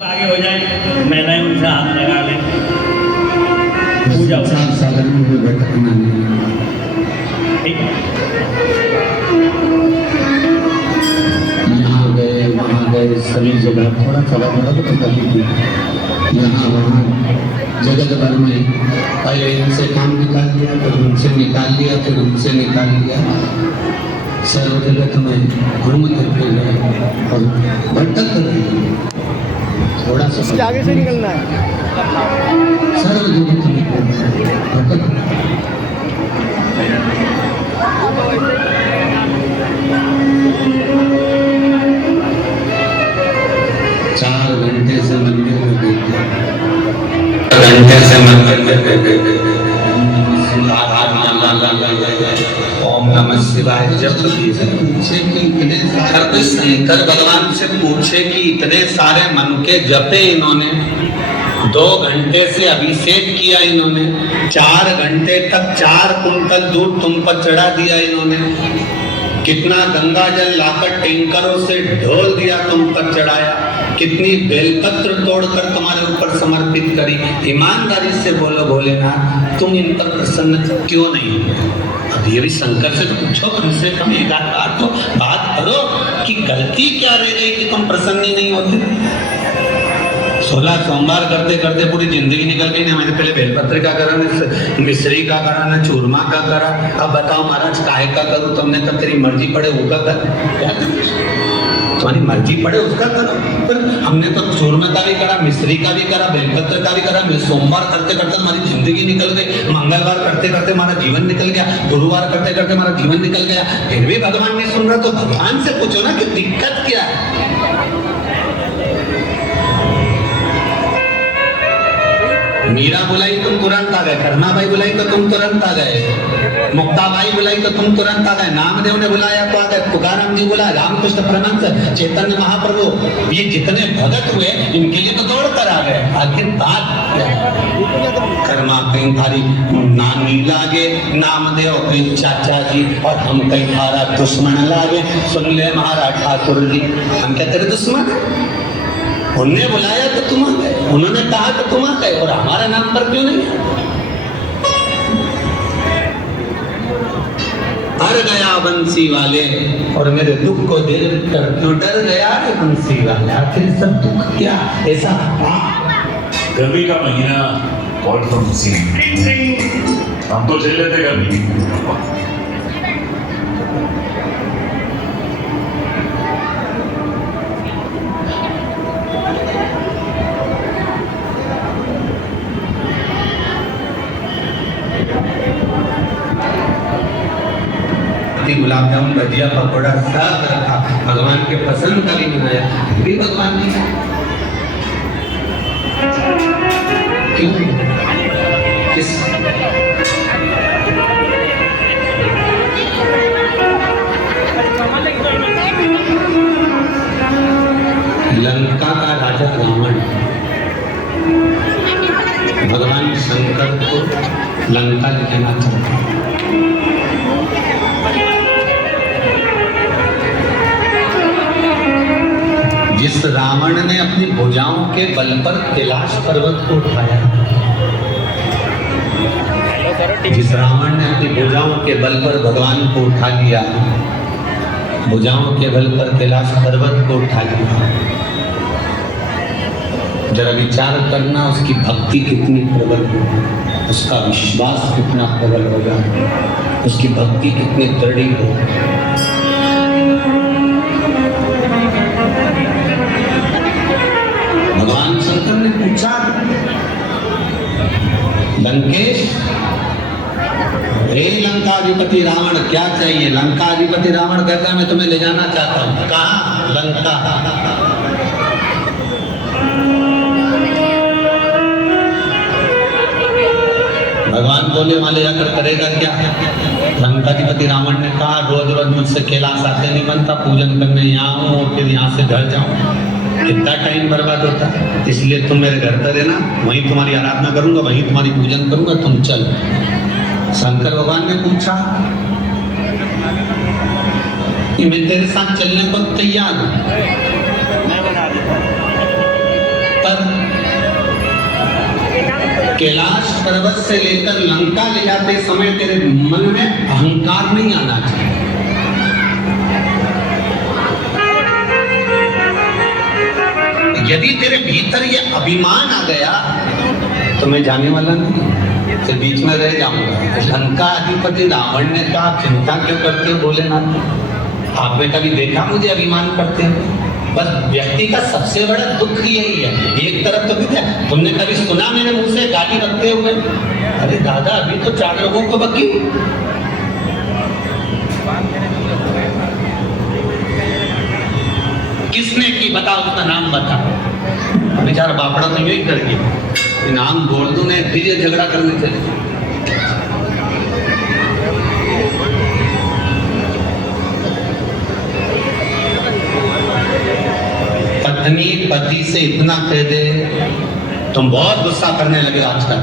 आगे हो जाए, महिलाएं उनसे हाथ लगा लें, पूजा साधन में भटकना नहीं। ठीक। यहाँ गए वहाँ गए सभी जगह थोड़ा थोड़ा बड़ा तो कभी भी यहाँ वहाँ जगत भर में पहले इनसे काम निकाल लिया, फिर उनसे निकाल लिया, फिर उनसे निकाल लिया। सर्व जगत में घूमते फिर और भटक कर थोड़ा सा आगे से निकलना है। सर्व जगत में भटक 4 घंटे से मंदिर में बैठे, घंटे से मंदिर में बैठे ओम नमः शिवाय जप पूछे कि इतने हर शंकर भगवान से पूछे कि इतने सारे मन के जपे इन्होंने, 2 घंटे से अभिषेक किया इन्होंने, 4 घंटे तक 4 कुंटल दूध तुम पर चढ़ा दिया इन्होंने, कितना गंगा जल लाकर टैंकरों से ढोल दिया तुम पर चढ़ाया, कितनी बेलपत्र तोड़कर तुम्हारे ऊपर समर्पित करी। ईमानदारी से बोलो भोलेनाथ, तुम इन पर प्रसन्न क्यों नहीं हो? अब ये भी शंकर से पूछो, कम से कम एक आध बार तो बात करो कि गलती क्या रह गई कि तुम प्रसन्न ही नहीं होते। 16 सोमवार करते करते पूरी जिंदगी निकल गई। मैंने पहले बेलपत्र का करा, न मिश्री का करा, न चूरमा का करा। अब बताओ महाराज काहे का करूं? तुमने कब तेरी मर्जी पड़े उसका कर, क्या तुम्हारी मर्जी पड़े उसका करो। फिर हमने तो चूरमा का भी करा, मिश्री का भी करा, बेलपत्र का भी करा। सोमवार करते करते हमारी जिंदगी निकल गई, मंगलवार करते करते हमारा जीवन निकल गया, गुरुवार करते करते हमारा जीवन निकल गया। फिर भी भगवान नहीं सुन रहा तो भगवान से पूछो ना कि दिक्कत क्या है। मीरा बुलाई तुम तुरंत आ गए, करनाबाई बुलाई तो तुम तुरंत आ गए, मुक्ताबाई बुलाई तो तुम तुरंत आ गए, नामदेव ने बुलाया तो आ गए, तुकाराम जी बुलाया, रामकृष्ण परमहंस, चैतन्य महाप्रभु, ये जितने भगत हुए इनके लिए तो दौड़ कर आ गए। आखिर बात क्या है? कर्मा कहीं थारी नानी लागे, नामदेव कहीं चाचा जी, और हम कहीं थारा दुश्मन लागे। सुन ले महाराज ठाकुर जी, हम क्या तेरे दुश्मन है? उन्होंने बुलाया तो तुम आ गए, उन्होंने कहा तो तुम आ गए, और हमारा नाम पर क्यों नहीं है? डर गया बंसी वाले और मेरे दुख को देख कर क्यों डर गया रे बंसी वाले? आखिर सब दुख क्या ऐसा? गर्मी का महीना, कॉल फ्रॉम सी, हम तो झेल लेते गर्मी। गुलाब जामुन भजिया पकौड़ा सब रखा, भगवान के पसंद का भी बनाया, भी भगवान ने क्यों? किस लंका का राजा रावण भगवान शंकर को लंका ले जाना चाहता, जिस रावण ने अपनी भुजाओं के बल पर कैलाश पर्वत को उठाया, जिस रावण ने अपनी भुजाओं के बल पर भगवान को उठा लिया, भुजाओं के बल पर कैलाश पर्वत को उठा लिया, जरा विचार करना उसकी भक्ति कितनी प्रबल होगी, उसका विश्वास कितना प्रबल होगा, उसकी भक्ति कितनी दृढ़ होगी। भगवान शंकर ने पूछा, लंकेश, हे लंकाधिपति रावण क्या चाहिए? लंकाधिपति रावण कहता है मैं तुम्हें ले जाना चाहता हूँ। कहाँ? लंका। भगवान बोले वाले जाकर करेगा क्या? लंकाधिपति रावण ने कहा रोज रोज मुझसे कैलाश आते नहीं बनता, पूजन करने यहाँ हूँ और फिर यहाँ से घर जाऊँ, कितना टाइम बर्बाद होता है। इसलिए तुम मेरे घर पर रहना, वहीं तुम्हारी आराधना करूंगा, वहीं तुम्हारी पूजन करूंगा, तुम चल। शंकर भगवान ने पूछा कि मैं तेरे साथ चलने को तैयार हूं, कैलाश पर्वत से लेकर लंका ले जाते समय तेरे मन में अहंकार नहीं आना चाहिए। यदि तेरे भीतर ये अभिमान आ गया तो मैं जाने वाला नहीं, तो बीच में रह जाऊंगा। लंका अधिपति रावण ने कहा चिंता क्यों करते हो भोलेनाथ, आपने कभी देखा मुझे अभिमान करते हैं? बस व्यक्ति का सबसे बड़ा दुख यही है। एक तरफ तो क्या, तुमने कभी सुना मेरे मुंह से गाली रखते हुए? अरे दादा अभी तो 4 लोगों को बकी। किसने की बता, उसका नाम बता। बेचारा बापड़ा तो यही कर गया, नाम बोल दूं मैं फिर ये झगड़ा करने चले। पत्नी पति से इतना कह दे, तुम बहुत गुस्सा करने लगे आजकल।